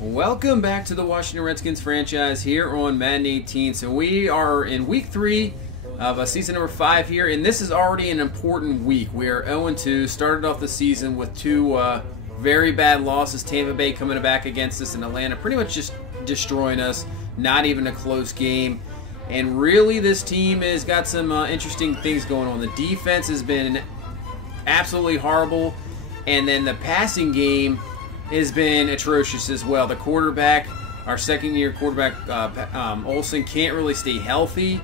Welcome back to the Washington Redskins franchise here on Madden 18. So we are in week 3 of season number 5 here, and this is already an important week. We are 0-2, started off the season with two very bad losses. Tampa Bay coming back against us, in Atlanta pretty much just destroying us, not even a close game. And really this team has got some interesting things going on. The defense has been absolutely horrible, and then the passing game has been atrocious as well. The quarterback, our second-year quarterback, Olsen, can't really stay healthy.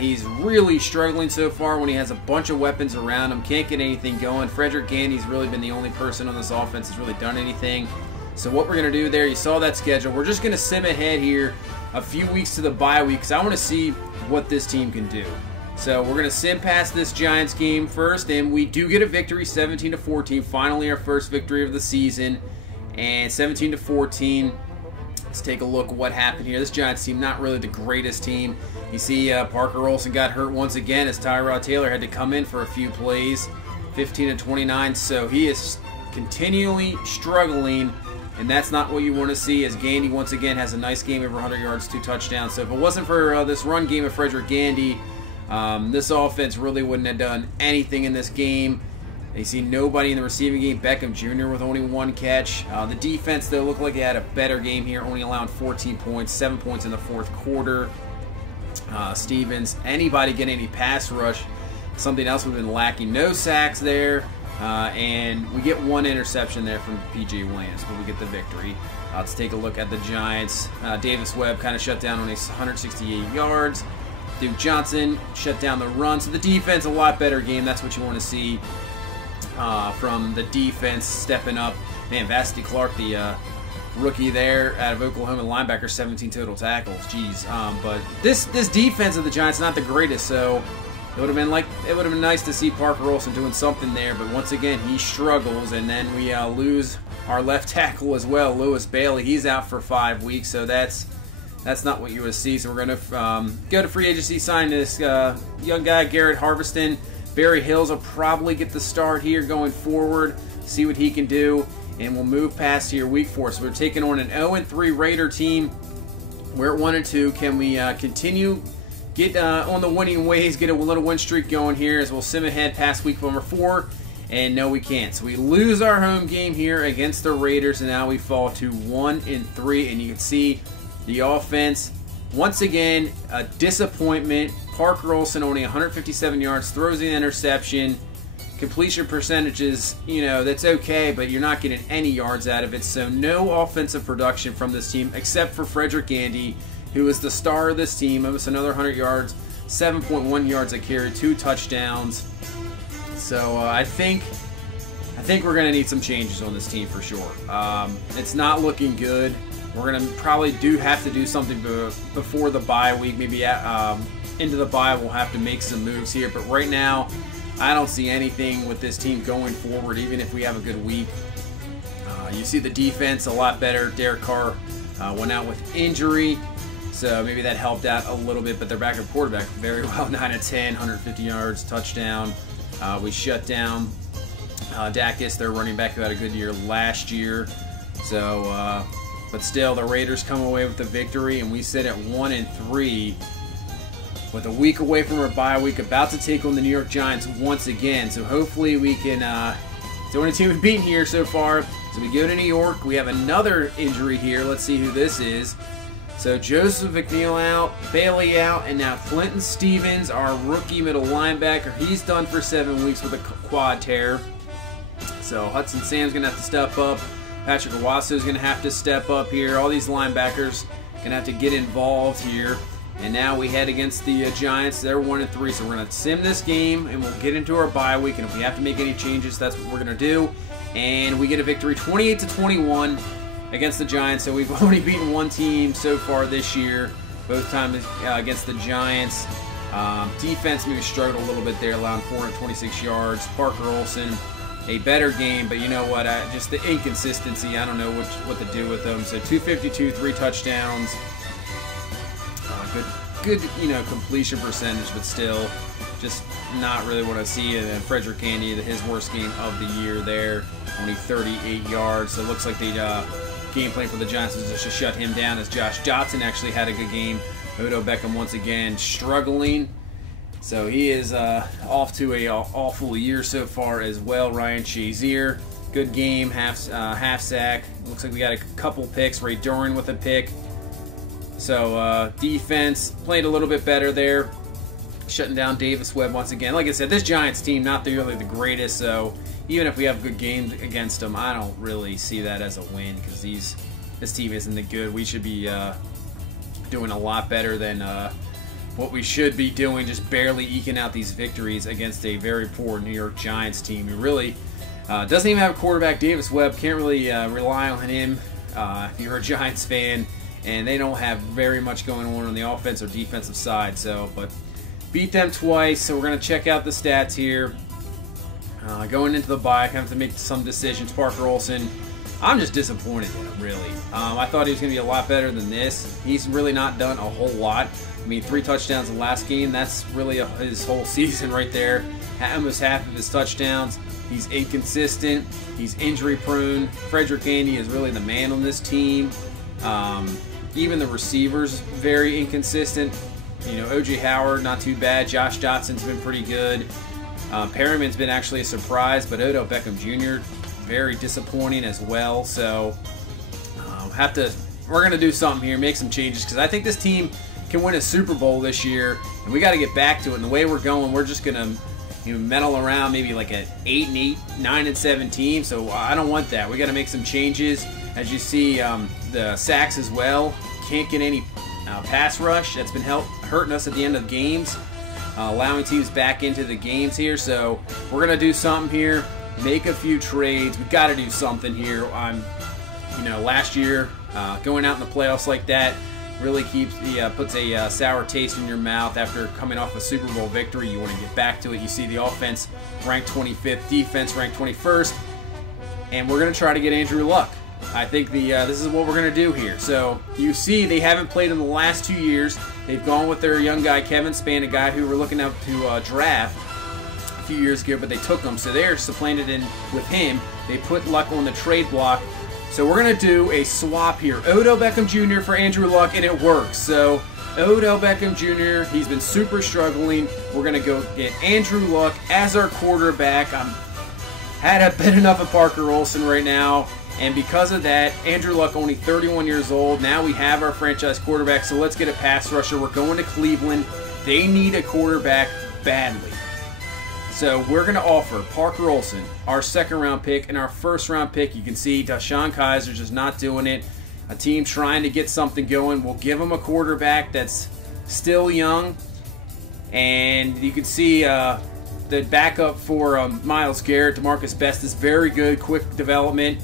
He's really struggling so far when he has a bunch of weapons around him. Can't get anything going. Frederick Gandy's really been the only person on this offense that's really done anything. So what we're going to do there, you saw that schedule. We're just going to sim ahead here a few weeks to the bye week because I want to see what this team can do. So we're going to sim past this Giants game first, and we do get a victory, 17-14. Finally our first victory of the season. And 17-14. Let's take a look at what happened here. This Giants team, not really the greatest team. You see Parker Olsen got hurt once again as Tyrod Taylor had to come in for a few plays. 15-29. So he is continually struggling, and that's not what you want to see, as Gandy once again has a nice game, over 100 yards, 2 touchdowns. So if it wasn't for this run game of Frederick Gandy, this offense really wouldn't have done anything in this game. You see nobody in the receiving game. Beckham Jr. with only 1 catch. The defense, though, looked like they had a better game here, only allowing 14 points, 7 points in the fourth quarter. Stevens, anybody getting any pass rush, something else we've been lacking. No sacks there, and we get 1 interception there from P.J. Williams, but we get the victory. Let's take a look at the Giants. Davis Webb kind of shut down on 168 yards. Duke Johnson shut down the run. So the defense, a lot better game. That's what you want to see. From the defense stepping up. Man, Vasty Clark, the rookie there out of Oklahoma, linebacker, 17 total tackles. Jeez. But this defense of the Giants not the greatest, so it would have been nice to see Parker Olsen doing something there. But once again, he struggles, and then we lose our left tackle as well, Lewis Bailey. He's out for 5 weeks, so that's not what you would see. So we're going to go to free agency, sign this young guy, Garrett Harveston. Barry Hills will probably get the start here going forward, see what he can do, and we'll move past here week 4. So we're taking on an 0-3 Raider team. We're at 1-2. Can we continue, get on the winning ways, get a little win streak going here as we'll sim ahead past week number 4? And no, we can't. So we lose our home game here against the Raiders, and now we fall to 1-3. And you can see the offense, once again, a disappointment. Parker Olsen only 157 yards, throws the interception. Completion percentages, that's okay, but you're not getting any yards out of it. So no offensive production from this team except for Frederick Gandy, who is the star of this team. Almost another 100 yards, 7.1 yards a carry, 2 touchdowns. So I think we're going to need some changes on this team for sure. It's not looking good. We're going to probably have to do something before the bye week, maybe into the bye we'll have to make some moves here, but right now I don't see anything with this team going forward, even if we have a good week. You see the defense a lot better. Derek Carr went out with injury, so maybe that helped out a little bit, but their backup quarterback very well, 9 of 10, 150 yards, touchdown. We shut down Dacus, their running back, who had a good year last year. So but still, the Raiders come away with the victory, and we sit at 1-3 with a week away from our bye week, about to take on the New York Giants once again. So hopefully we can, it's the only team we've beaten here so far. So we go to New York. We have another injury here. Let's see who this is. So Joseph McNeil out, Bailey out, and now Clinton Stevens, our rookie middle linebacker, he's done for 7 weeks with a quad tear. So Hudson Sam's going to have to step up. Patrick Owasso is going to have to step up here. All these linebackers going to have to get involved here. And now we head against the Giants. They're 1-3, so we're going to sim this game, and we'll get into our bye week. And if we have to make any changes, that's what we're going to do. And we get a victory, 28-21 against the Giants. So we've only beaten one team so far this year, both times against the Giants. Defense maybe struggled a little bit there, allowing 426 yards. Parker Olsen, a better game, but you know what? Just the inconsistency. I don't know what to do with them. So 252, 3 touchdowns. Good, completion percentage, but still, just not really what I see. And then Frederick Gandy, his worst game of the year there, only 38 yards. So it looks like they game plan for the Giants was just to shut him down, as Josh Johnson actually had a good game. Odell Beckham once again struggling. So he is off to a awful year so far as well. Ryan Shazier, good game, half sack. Looks like we got a couple picks. Ray Doran with a pick. So defense played a little bit better there, shutting down Davis Webb once again. Like I said, this Giants team not really the greatest, so even if we have good games against them, I don't really see that as a win, because this team isn't that good. We should be doing a lot better than what we should be doing, just barely eking out these victories against a very poor New York Giants team who really doesn't even have a quarterback. Davis Webb, can't really rely on him if you're a Giants fan, and they don't have very much going on the offense or defensive side. So, but beat them twice, so we're going to check out the stats here. Going into the bye, I have to make some decisions. Parker Olson, I'm just disappointed in him, really. I thought he was going to be a lot better than this. He's really not done a whole lot. I mean, 3 touchdowns in the last game, that's really his whole season right there. Almost half of his touchdowns. He's inconsistent. He's injury prone. Frederick Andy is really the man on this team. Even the receivers, very inconsistent. You know, O.J. Howard, not too bad. Josh Dotson's been pretty good. Perriman's been actually a surprise, but Odell Beckham Jr., very disappointing as well. So we're going to do something here, make some changes, because I think this team can win a Super Bowl this year, and we got to get back to it. And the way we're going, we're just going to meddle around maybe like an 8-8, 9-7 team. So I don't want that. We got to make some changes. As you see, the sacks as well. Can't get any pass rush. That's been hurting us at the end of games, allowing teams back into the games here. So we're gonna do something here, make a few trades. We got to do something here. Last year going out in the playoffs like that really puts a sour taste in your mouth after coming off a Super Bowl victory. You want to get back to it. You see the offense ranked 25th, defense ranked 21st, and we're gonna try to get Andrew Luck. I think this is what we're going to do here. So you see they haven't played in the last 2 years. They've gone with their young guy, Kevin Spann, a guy who we're looking up to draft a few years ago, but they took him. So they're supplanted in with him. They put Luck on the trade block. So we're going to do a swap here. Odell Beckham Jr. for Andrew Luck, and it works. So Odell Beckham Jr., he's been super struggling. We're going to go get Andrew Luck as our quarterback. I'm had a bit enough of Parker Olson right now. And because of that, Andrew Luck only 31 years old. Now we have our franchise quarterback, so let's get a pass rusher. We're going to Cleveland. They need a quarterback badly. So we're going to offer Parker Olson, our 2nd-round pick, and our 1st-round pick. You can see DeShone Kizer's just not doing it. A team trying to get something going. We'll give him a quarterback that's still young. And you can see the backup for Myles Garrett, DeMarcus Best, is very good, quick development.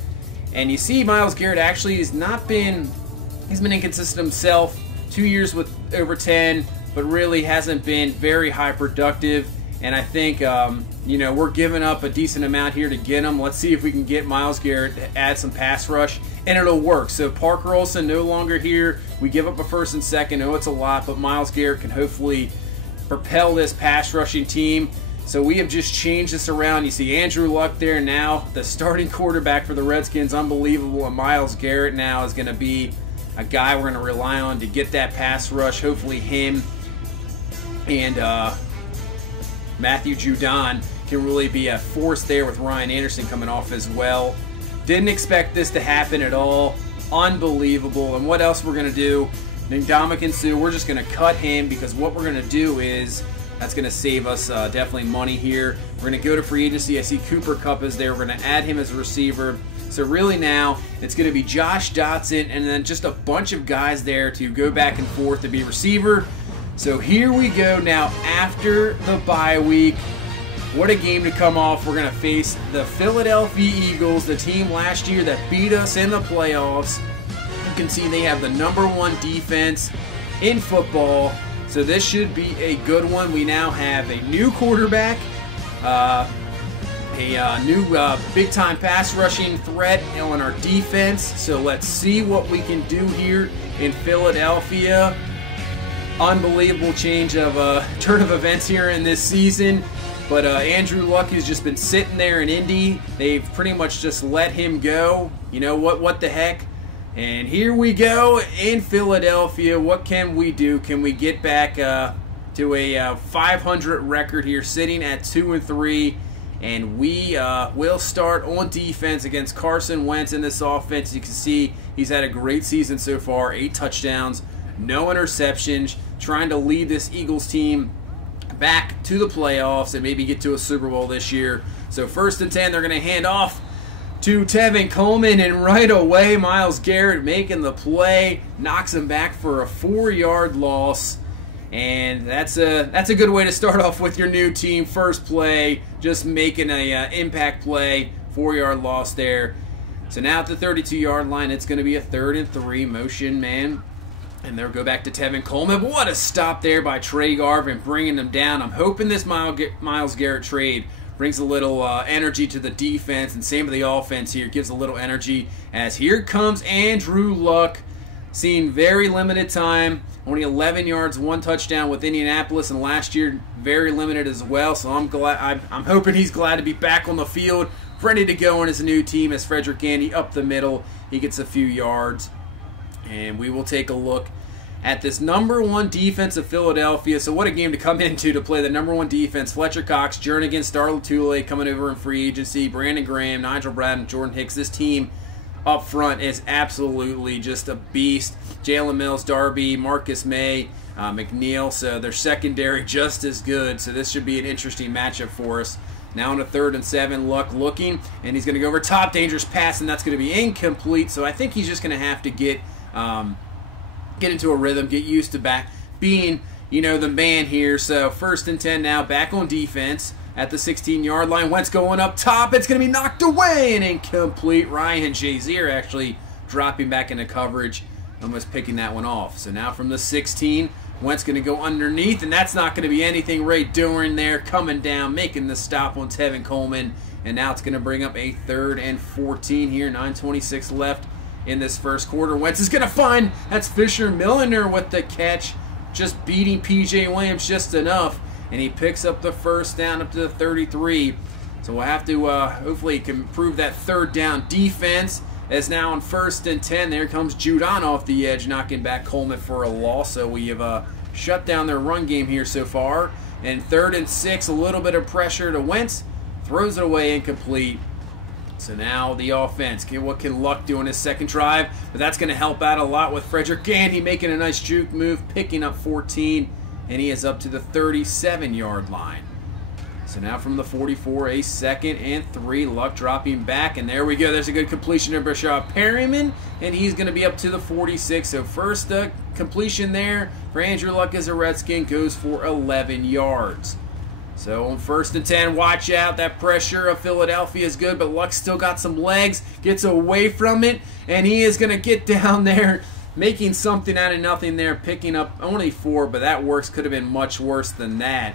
And you see Myles Garrett actually has he's been inconsistent himself. 2 years with over 10, but really hasn't been very high productive. And I think, we're giving up a decent amount here to get him. Let's see if we can get Myles Garrett to add some pass rush, and it'll work. So Parker Olson no longer here. We give up a 1st and 2nd. Oh, it's a lot, but Myles Garrett can hopefully propel this pass rushing team. So we have just changed this around. You see Andrew Luck there now, the starting quarterback for the Redskins, unbelievable. And Myles Garrett now is going to be a guy we're going to rely on to get that pass rush. Hopefully him and Matthew Judon can really be a force there with Ryan Anderson coming off as well. Didn't expect this to happen at all. Unbelievable. And what else we're going to do? Ndamukong Suh, we're just going to cut him, because what we're going to do is that's going to save us definitely money here. We're going to go to free agency. I see Cooper Kupp is there. We're going to add him as a receiver. So really now it's going to be Josh Dotson and then just a bunch of guys there to go back and forth to be receiver. So here we go now after the bye week. What a game to come off. We're going to face the Philadelphia Eagles, the team last year that beat us in the playoffs. You can see they have the number 1 defense in football. So this should be a good one. We now have a new quarterback, a new big-time pass rushing threat on our defense. So let's see what we can do here in Philadelphia. Unbelievable change of turn of events here in this season. But Andrew Luck has just been sitting there in Indy. They've pretty much just let him go. You know what the heck? And here we go in Philadelphia. What can we do? Can we get back to a 500 record here, sitting at 2-3? And we will start on defense against Carson Wentz in this offense. You can see he's had a great season so far. 8 touchdowns, no interceptions, trying to lead this Eagles team back to the playoffs and maybe get to a Super Bowl this year. So 1st and 10, they're going to hand off to Tevin Coleman, and right away Myles Garrett making the play, knocks him back for a 4-yard loss. And that's a good way to start off with your new team. First play, just making a impact play, 4-yard loss there. So now at the 32-yard line, it's going to be a 3rd and 3 motion man. And they'll go back to Tevin Coleman. But what a stop there by Trey Garvin, bringing them down. I'm hoping this Myles Garrett trade brings a little energy to the defense, and same with the offense here. Gives a little energy as here comes Andrew Luck, seeing very limited time. Only 11 yards, 1 touchdown with Indianapolis, and last year very limited as well. So I'm hoping he's glad to be back on the field, ready to go on his new team as Frederick Gandy up the middle. He gets a few yards. And we will take a look at this #1 defense of Philadelphia. So what a game to come into to play the #1 defense. Fletcher Cox, Jernigan, Star Lotulelei coming over in free agency. Brandon Graham, Nigel Bradham, Jordan Hicks. This team up front is absolutely just a beast. Jalen Mills, Darby, Marcus May, McNeil. So their secondary just as good. So this should be an interesting matchup for us. Now on a 3rd and 7, Luck looking, and he's going to go over top, dangerous pass, and that's going to be incomplete. So I think he's just going to have to get into a rhythm, get used to being, the man here. So 1st and 10 now, back on defense at the 16-yard line. Wentz going up top. It's going to be knocked away and incomplete. Ryan Shazier actually dropping back into coverage, almost picking that one off. So now from the 16, Wentz going to go underneath, and that's not going to be anything. Ray Doran there coming down, making the stop on Tevin Coleman. And now it's going to bring up a 3rd and 14 here, 9:26 left in this first quarter. Wentz is going to find, that's Fisher Milliner with the catch, just beating P.J. Williams just enough, and he picks up the first down up to the 33. So we'll have to hopefully improve that 3rd down defense, as now on 1st and 10, there comes Judon off the edge, knocking back Coleman for a loss. So we have shut down their run game here so far. And 3rd and 6, a little bit of pressure to Wentz, throws it away, incomplete. So now the offense, what can Luck do on his 2nd drive? But that's going to help out a lot with Frederick Gandy making a nice juke move, picking up 14, and he is up to the 37-yard line. So now from the 44, a 2nd and 3, Luck dropping back, and there we go. There's a good completion to Brashad Perryman, and he's going to be up to the 46. So first completion there for Andrew Luck as a Redskin, goes for 11 yards. So on 1st and 10, watch out. That pressure of Philadelphia is good, but Luck still got some legs, gets away from it, and he is going to get down there, making something out of nothing there, picking up only 4, but that works. Could have been much worse than that.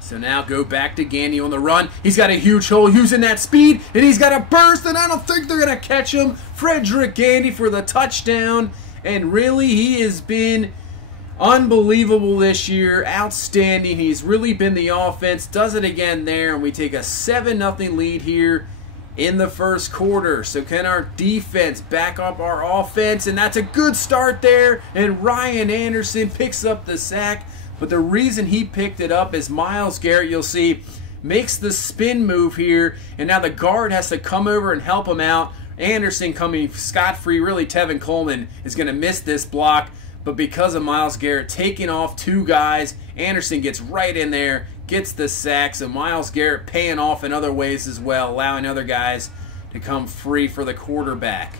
So now go back to Gandy on the run. He's got a huge hole using that speed, and he's got a burst, and I don't think they're going to catch him. Frederick Gandy for the touchdown, and really he has been unbelievable this year, outstanding. He's really been the offense, does it again there, and we take a 7-0 lead here in the first quarter. So can our defense back up our offense? And that's a good start there, and Ryan Anderson picks up the sack. But the reason he picked it up is Myles Garrett, you'll see, makes the spin move here, and now the guard has to come over and help him out. Anderson coming scot-free. Really, Tevin Coleman is going to miss this block, but because of Myles Garrett taking off 2 guys, Anderson gets right in there, gets the sack. So Myles Garrett paying off in other ways as well, allowing other guys to come free for the quarterback.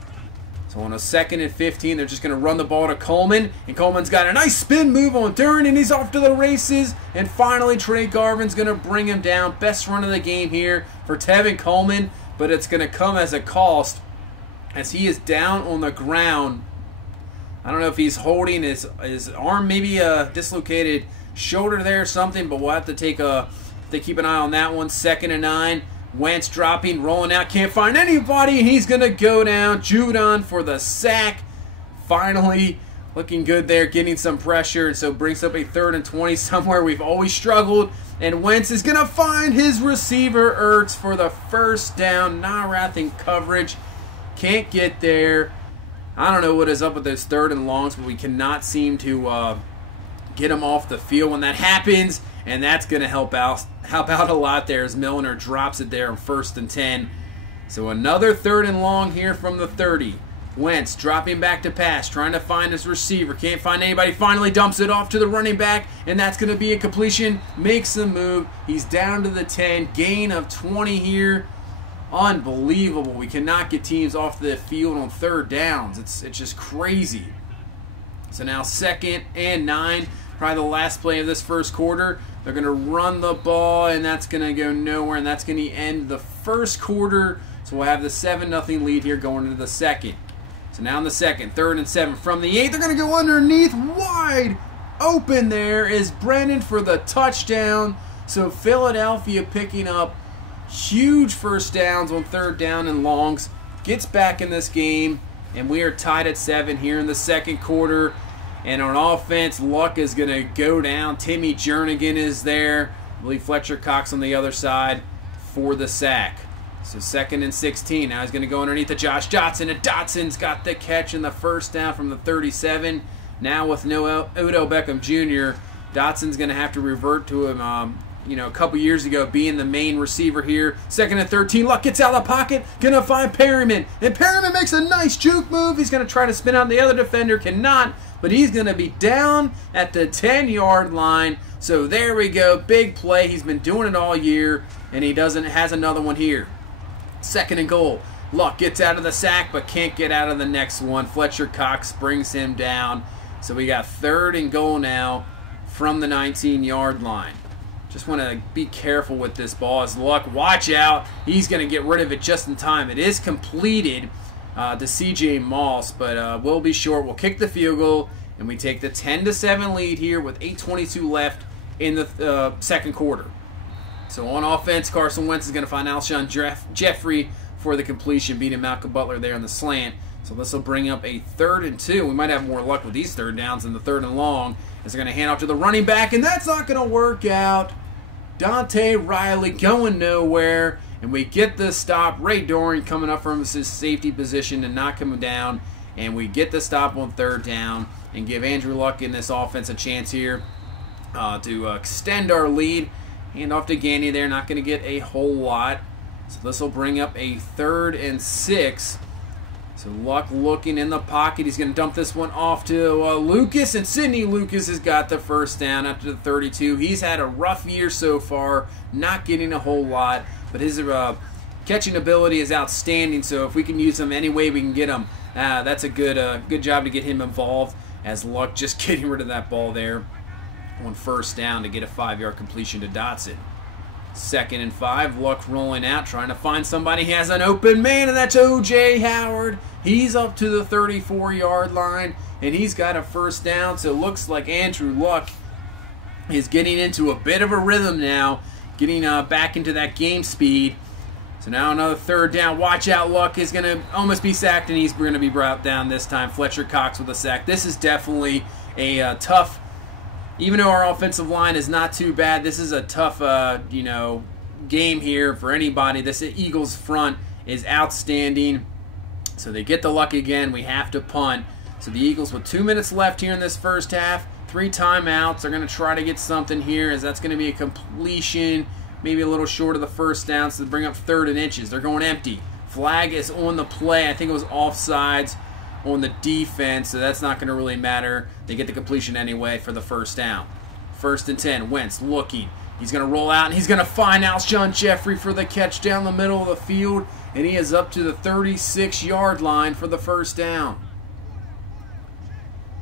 So on a 2nd and 15, they're just going to run the ball to Coleman, and Coleman's got a nice spin move on Duran, and he's off to the races. And finally, Trey Garvin's going to bring him down. Best run of the game here for Tevin Coleman, but it's going to come as a cost as he is down on the ground. I don't know if he's holding his arm, maybe a dislocated shoulder there or something, but we'll have to keep an eye on that one. 2nd and 9. Wentz dropping, rolling out, can't find anybody, and he's going to go down. Judon for the sack. Finally, looking good there, getting some pressure, and so brings up a 3rd and 20 somewhere we've always struggled. And Wentz is going to find his receiver, Ertz, for the first down. Narath in coverage. Can't get there. I don't know what is up with those 3rd and longs, but we cannot seem to get them off the field when that happens, and that's going to help out a lot there as Milner drops it there on 1st and 10. So another 3rd and long here from the 30. Wentz dropping back to pass, trying to find his receiver. Can't find anybody. Finally dumps it off to the running back, and that's going to be a completion. Makes the move. He's down to the 10. Gain of 20 here. Unbelievable. We cannot get teams off the field on 3rd downs. It's just crazy. So now 2nd and 9. Probably the last play of this first quarter. They're going to run the ball, and that's going to go nowhere, and that's going to end the first quarter. So we'll have the 7-0 lead here going into the 2nd. So now in the 2nd, 3rd and 7 from the 8. They're going to go underneath. Wide open there is Brennan for the touchdown. So Philadelphia picking up huge first downs on 3rd down and longs. Gets back in this game, and we are tied at 7 here in the 2nd quarter. And on offense, Luck is going to go down. Timmy Jernigan is there. I believe Fletcher Cox on the other side for the sack. So 2nd and 16. Now he's going to go underneath to Josh Dotson. And Dotson's got the catch in the first down from the 37. Now with no Odell Beckham Jr., Dotson's going to have to revert to him, a couple years ago being the main receiver here. 2nd and 13. Luck gets out of the pocket. Going to find Perryman. And Perryman makes a nice juke move. He's going to try to spin out the other defender. Cannot. But he's going to be down at the 10-yard line. So there we go. Big play. He's been doing it all year. And he has another one here. 2nd and goal. Luck gets out of the sack but can't get out of the next one. Fletcher Cox brings him down. So we got 3rd and goal now from the 19-yard line. Just want to be careful with this ball as Luck. Watch out. He's going to get rid of it just in time. It is completed to C.J. Moss, but we'll be short. We'll kick the field goal, and we take the 10-7 lead here with 8:22 left in the 2nd quarter. So on offense, Carson Wentz is going to find Alshon Jeffrey for the completion, beating Malcolm Butler there in the slant. So this will bring up a 3rd and 2. We might have more luck with these 3rd downs than the 3rd and long, as they're going to hand off to the running back, and that's not going to work out. Dante Riley going nowhere, and we get the stop. Ray Doran coming up from his safety position to knock him down, and we get the stop on 3rd down and give Andrew Luck in this offense a chance here to extend our lead. Hand off to Gandy there, not going to get a whole lot. So this will bring up a 3rd and 6. So Luck looking in the pocket. He's going to dump this one off to Lucas, and Sidney Lucas has got the first down after the 32. He's had a rough year so far, not getting a whole lot, but his catching ability is outstanding, so if we can use him any way we can get him, that's a good job to get him involved, as Luck just getting rid of that ball there on 1st down to get a 5-yard completion to Dotson. 2nd and 5, Luck rolling out, trying to find somebody. He has an open man, and that's O.J. Howard. He's up to the 34-yard line, and he's got a 1st down, so it looks like Andrew Luck is getting into a bit of a rhythm now, getting back into that game speed. So now another 3rd down. Watch out, Luck is going to almost be sacked, and he's going to be brought down this time. Fletcher Cox with a sack. This is definitely a tough, even though our offensive line is not too bad, this is a tough, game here for anybody. This Eagles front is outstanding. So they get the Luck again. We have to punt. So the Eagles with 2 minutes left here in this first half. 3 timeouts. They're going to try to get something here, as that's going to be a completion, maybe a little short of the 1st down, so they bring up 3rd and inches. They're going empty. Flag is on the play. I think it was offsides on the defense, so that's not going to really matter. They get the completion anyway for the 1st down. 1st and 10. Wentz looking. He's going to roll out, and he's going to find Alshon Jeffrey for the catch down the middle of the field, and he is up to the 36-yard line for the 1st down.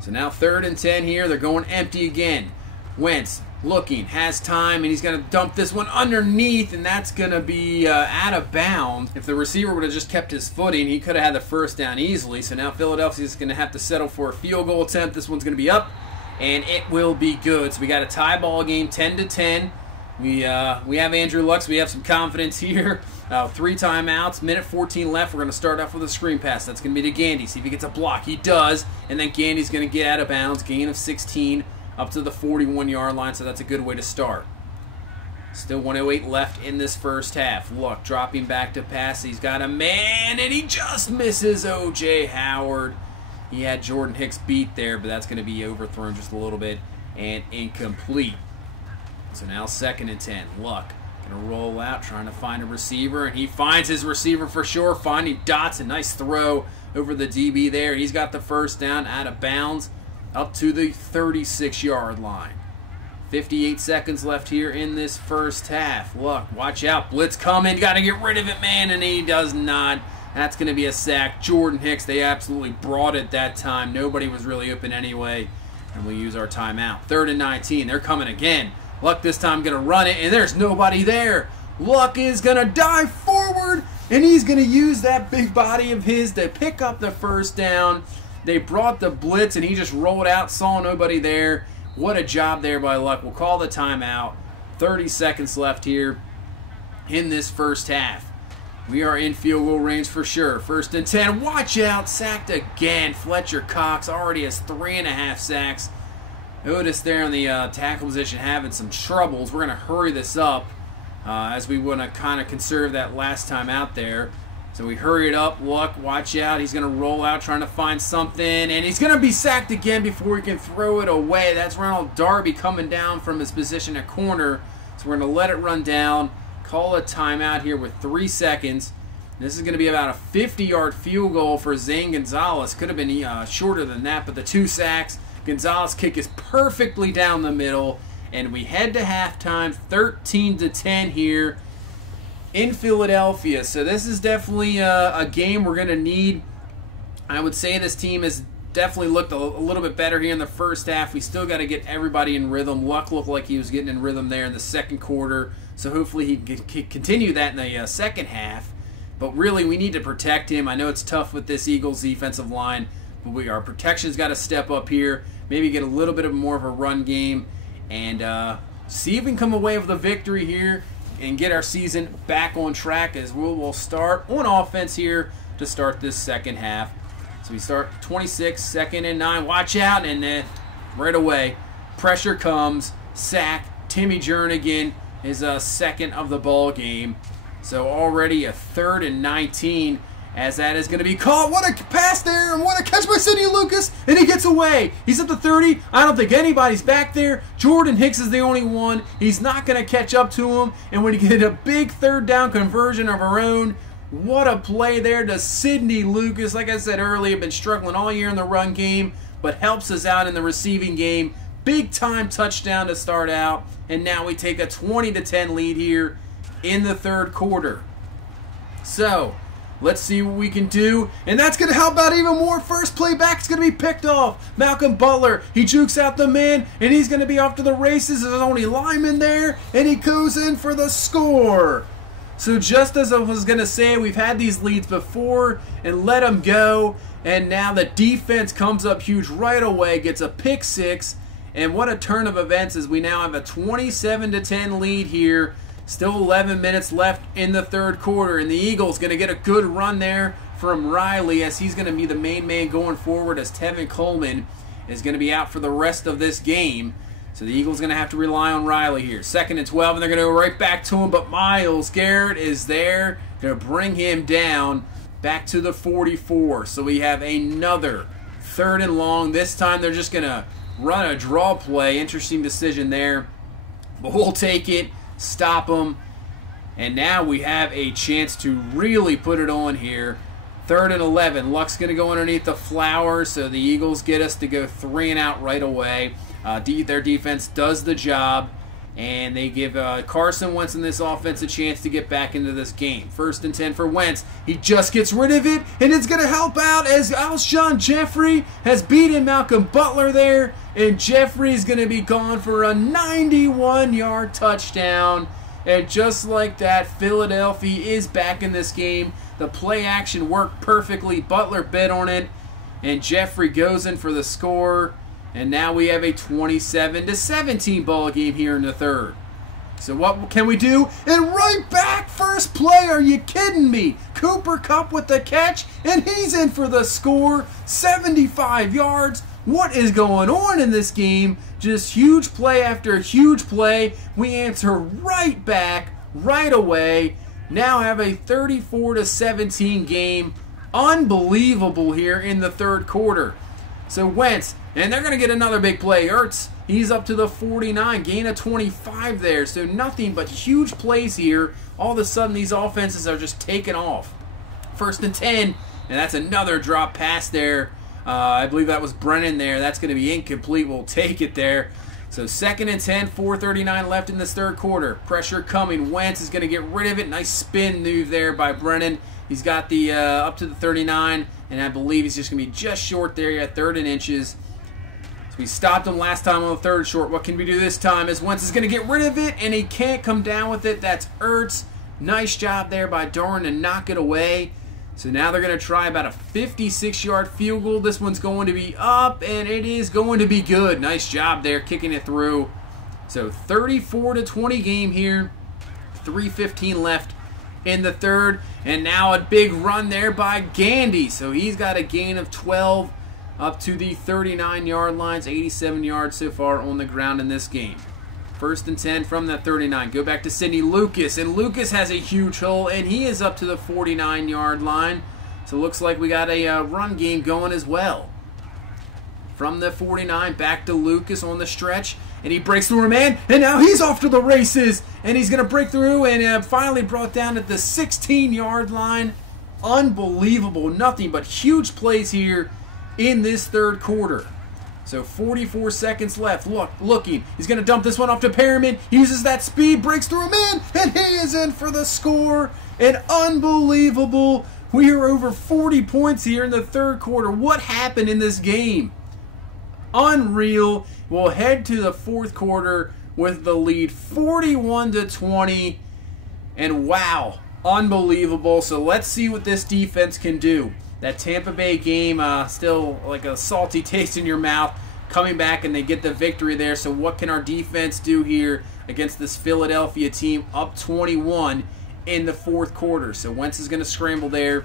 So now 3rd and 10 here. They're going empty again. Wentz looking, has time, and he's going to dump this one underneath, and that's going to be out of bounds. If the receiver would have just kept his footing, he could have had the 1st down easily. So now Philadelphia's going to have to settle for a field goal attempt. This one's going to be up, and it will be good. So we got a tie ball game, 10-10. We have Andrew Luck, so we have some confidence here. 3 timeouts, minute 14 left. We're going to start off with a screen pass. That's going to be to Gandy. See if he gets a block. He does, and then Gandy's going to get out of bounds. Gain of 16 up to the 41-yard line, so that's a good way to start. Still 1:08 left in this first half. Luck dropping back to pass. He's got a man, and he just misses O.J. Howard. He had Jordan Hicks beat there, but that's going to be overthrown just a little bit and incomplete. So now 2nd and 10. Luck going to roll out, trying to find a receiver, and he finds his receiver for sure, finding Dotson. Nice throw over the DB there. He's got the first down out of bounds up to the 36-yard line. 58 seconds left here in this first half. Luck, watch out. Blitz coming. Got to get rid of it, man, and he does not. That's going to be a sack. Jordan Hicks, they absolutely brought it that time. Nobody was really open anyway, and we use our timeout. 3rd and 19. They're coming again. Luck this time going to run it, and there's nobody there. Luck is going to dive forward, and he's going to use that big body of his to pick up the first down. They brought the blitz, and he just rolled out, saw nobody there. What a job there by Luck. We'll call the timeout. 30 seconds left here in this first half. We are in field goal range for sure. 1st and 10. Watch out. Sacked again. Fletcher Cox already has 3.5 sacks. Otis there in the tackle position having some troubles. We're going to hurry this up as we want to kind of conserve that last time out there. So we hurry it up. Luck, watch out. He's going to roll out trying to find something. And he's going to be sacked again before he can throw it away. That's Ronald Darby coming down from his position at corner. So we're going to let it run down. Call a timeout here with 3 seconds. This is going to be about a 50-yard field goal for Zane Gonzalez. Could have been shorter than that, but the 2 sacks. Gonzalez kick is perfectly down the middle. And we head to halftime, 13-10 here in Philadelphia. So this is definitely a game we're going to need. I would say this team has definitely looked a little bit better here in the first half. We still got to get everybody in rhythm. Luck looked like he was getting in rhythm there in the second quarter. So hopefully he can continue that in the second half. But really, we need to protect him. I know it's tough with this Eagles defensive line, but our protection's got to step up here. Maybe get a little bit more of a run game and see if we can come away with a victory here and get our season back on track as we'll start on offense here to start this second half. So we start 26, 2nd and 9. Watch out, and then right away, pressure comes. Sack. Timmy Jernigan is second of the ball game. So already a 3rd and 19 as that is going to be caught. What a pass there, and what a catch by Sidney Lucas, and he gets away. He's at the 30. I don't think anybody's back there. Jordan Hicks is the only one. He's not going to catch up to him, and when you get a big 3rd down conversion of our own, what a play there to Sidney Lucas. Like I said earlier, been struggling all year in the run game, but helps us out in the receiving game. Big time touchdown to start out, and now we take a 20-10 lead here in the 3rd quarter. So let's see what we can do, and that's going to help out even more. First play back is going to be picked off. Malcolm Butler, he jukes out the man, and he's going to be off to the races. There's only lineman there, and he goes in for the score. So just as I was going to say, we've had these leads before and let them go, and now the defense comes up huge right away, gets a pick 6, and what a turn of events as we now have a 27-10 lead here. Still 11 minutes left in the 3rd quarter, and the Eagles going to get a good run there from Riley as he's going to be the main man going forward as Tevin Coleman is going to be out for the rest of this game. So the Eagles going to have to rely on Riley here. 2nd and 12, and they're going to go right back to him, but Myles Garrett is there to bring him down back to the 44. So we have another 3rd and long. This time they're just going to run a draw play. Interesting decision there, but we'll take it. Stop them, and now we have a chance to really put it on here. 3rd and 11. Luck's going to go underneath the flowers, so the Eagles get us to go 3 and out right away. Their defense does the job, and they give Carson Wentz in this offense a chance to get back into this game. 1st and 10 for Wentz. He just gets rid of it, and it's going to help out as Alshon Jeffrey has beaten Malcolm Butler there, and Jeffrey's going to be gone for a 91-yard touchdown. And just like that, Philadelphia is back in this game. The play action worked perfectly. Butler bid on it, and Jeffrey goes in for the score. And now we have a 27-17 ball game here in the 3rd. So what can we do? And right back, first play. Are you kidding me? Cooper Kupp with the catch, and he's in for the score. 75 yards. What is going on in this game? Just huge play after huge play. We answer right back, right away. Now have a 34-17 game Unbelievable here in the third quarter. So Wentz, and they're going to get another big play. Ertz, he's up to the 49, gain of 25 there. So nothing but huge plays here. All of a sudden, these offenses are just taking off. 1st and 10, and that's another drop pass there. I believe that was Brennan there. That's going to be incomplete. We'll take it there. So 2nd and 10, 4:39 left in this third quarter. Pressure coming. Wentz is going to get rid of it. Nice spin move there by Brennan. He's got the up to the 39, and I believe he's just going to be just short there at 3rd and inches. So we stopped him last time on the 3rd short. What can we do this time? As Wentz is going to get rid of it, and he can't come down with it. That's Ertz. Nice job there by Darn to knock it away. So now they're going to try about a 56-yard field goal. This one's going to be up, and it is going to be good. Nice job there, kicking it through. So 34-20 game here. 3:15 left in the third. And now a big run there by Gandy. So he's got a gain of 12 up to the 39-yard lines. 87 yards so far on the ground in this game. 1st and 10 from that 39. Go back to Sidney Lucas, and Lucas has a huge hole, and he is up to the 49-yard line. So it looks like we got a run game going as well. From the 49, back to Lucas on the stretch, and he breaks through a man, and now he's off to the races, and he's going to break through, and finally brought down at the 16-yard line. Unbelievable. Nothing but huge plays here in this third quarter. So 44 seconds left. Looking. He's going to dump this one off to Perriman. He uses that speed, breaks through a man, and he is in for the score. And unbelievable. We are over 40 points here in the third quarter. What happened in this game? Unreal. We'll head to the fourth quarter with the lead 41-20. And wow, unbelievable. So let's see what this defense can do. That Tampa Bay game, still like a salty taste in your mouth, coming back and they get the victory there. So what can our defense do here against this Philadelphia team up 21 in the fourth quarter? So Wentz is going to scramble there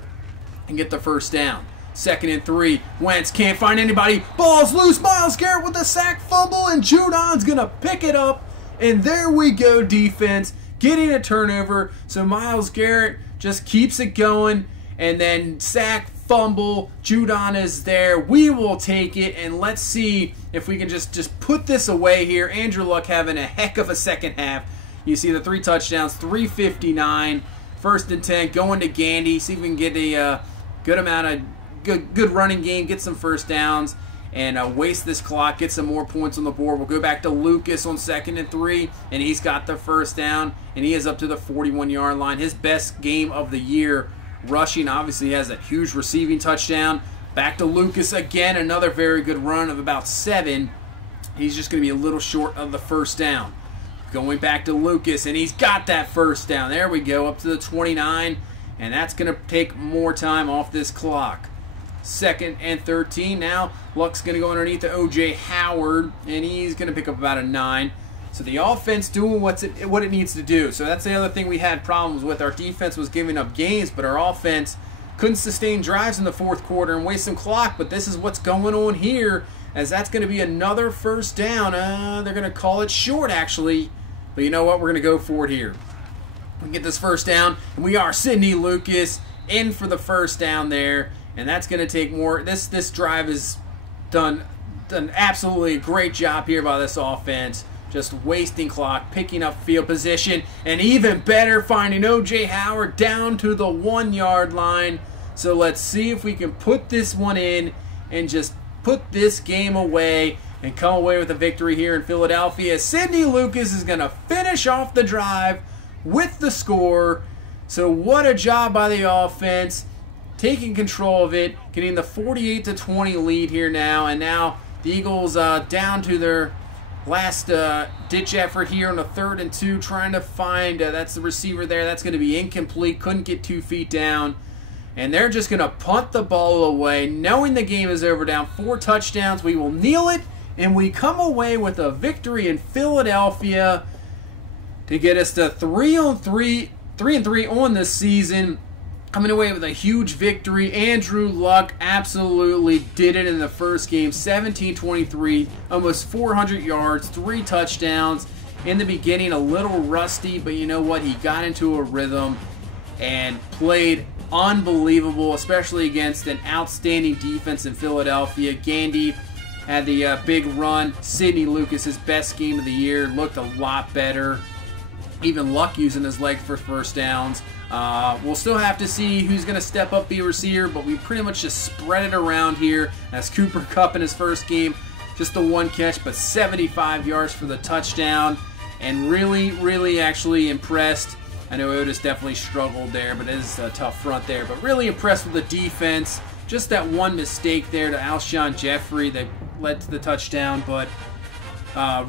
and get the first down. 2nd and 3. Wentz can't find anybody. Ball's loose. Myles Garrett with the sack fumble, and Judon's going to pick it up. And there we go, defense, getting a turnover. So Myles Garrett just keeps it going. And then sack, fumble, Judon is there. We will take it, and let's see if we can just put this away here. Andrew Luck having a heck of a second half. You see the 3 touchdowns, 3:59. 1st and 10, going to Gandy. See if we can get a good amount of good running game, get some first downs, and waste this clock, get some more points on the board. We'll go back to Lucas on 2nd and 3, and he's got the first down, and he is up to the 41-yard line. His best game of the year. Rushing, obviously, has a huge receiving touchdown. Back to Lucas again, another very good run of about 7. He's just going to be a little short of the first down. Going back to Lucas, and he's got that first down. There we go, up to the 29, and that's going to take more time off this clock. 2nd and 13 now. Luck's going to go underneath to O.J. Howard, and he's going to pick up about a 9. So the offense doing what it needs to do. So that's the other thing we had problems with. Our defense was giving up games, but our offense couldn't sustain drives in the fourth quarter and waste some clock. But this is what's going on here, as that's going to be another first down. They're going to call it short, actually. But you know what? We're going to go for it here. We get this first down, and we are Sidney Lucas in for the first down there. And that's going to take more. This drive is done absolutely a great job here by this offense. Just wasting clock, picking up field position, and even better, finding O.J. Howard down to the 1-yard line. So let's see if we can put this one in and just put this game away and come away with a victory here in Philadelphia. Sidney Lucas is going to finish off the drive with the score. So what a job by the offense, taking control of it, getting the 48-20 lead here now. And now the Eagles down to their last ditch effort here on a 3rd and 2, trying to find, that's the receiver there. That's going to be incomplete. Couldn't get 2 feet down. And they're just going to punt the ball away, knowing the game is over. Down 4 touchdowns. We will kneel it, and we come away with a victory in Philadelphia to get us to 3-3 on this season. Coming away with a huge victory. Andrew Luck absolutely did it in the first game. 17-23, almost 400 yards, 3 touchdowns. In the beginning, a little rusty, but you know what? He got into a rhythm and played unbelievable, especially against an outstanding defense in Philadelphia. Gandy had the big run. Sidney Lucas, his best game of the year, looked a lot better. Even Luck using his leg for first downs. We'll still have to see who's going to step up, be a receiver, but we pretty much just spread it around here. As Cooper Kupp in his first game, just the one catch, but 75 yards for the touchdown. And really actually impressed. I know Otis definitely struggled there, but it is a tough front there. But really impressed with the defense. Just that one mistake there to Alshon Jeffrey that led to the touchdown, but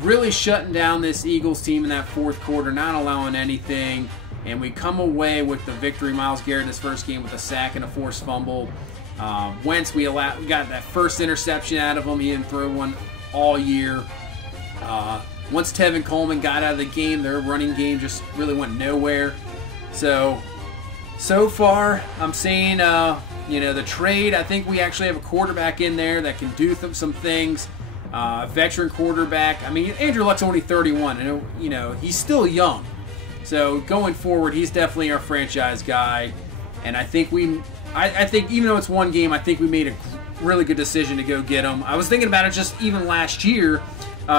really shutting down this Eagles team in that fourth quarter, not allowing anything, and we come away with the victory. Myles Garrett in his first game with a sack and a forced fumble. Wentz, we got that first interception out of him. He didn't throw one all year. Once Tevin Coleman got out of the game, their running game just really went nowhere. So far, I'm saying, the trade, I think we actually have a quarterback in there that can do some things. Veteran quarterback. I mean, Andrew Luck's only 31, and he's still young. So going forward, he's definitely our franchise guy. And I think I think even though it's one game, I think we made a really good decision to go get him. I was thinking about it just even last year,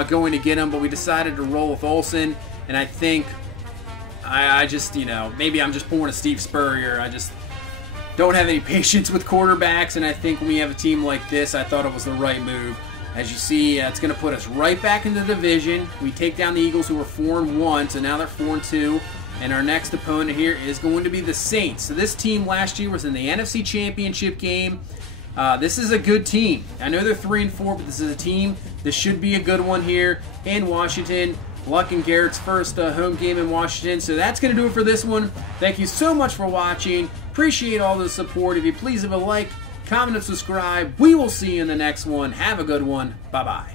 going to get him, but we decided to roll with Olsen. And I think I just, maybe I'm just pulling a Steve Spurrier. I just don't have any patience with quarterbacks, and I think when we have a team like this, I thought it was the right move. As you see, it's going to put us right back in the division. We take down the Eagles, who were 4-1, so now they're 4-2. And our next opponent here is going to be the Saints. So this team last year was in the NFC Championship game. This is a good team. I know they're 3-4, but this is a team. This should be a good one here in Washington. Luck and Garrett's first home game in Washington. So that's going to do it for this one. Thank you so much for watching. Appreciate all the support. If you please leave a like, comment, and subscribe. We will see you in the next one. Have a good one. Bye-bye.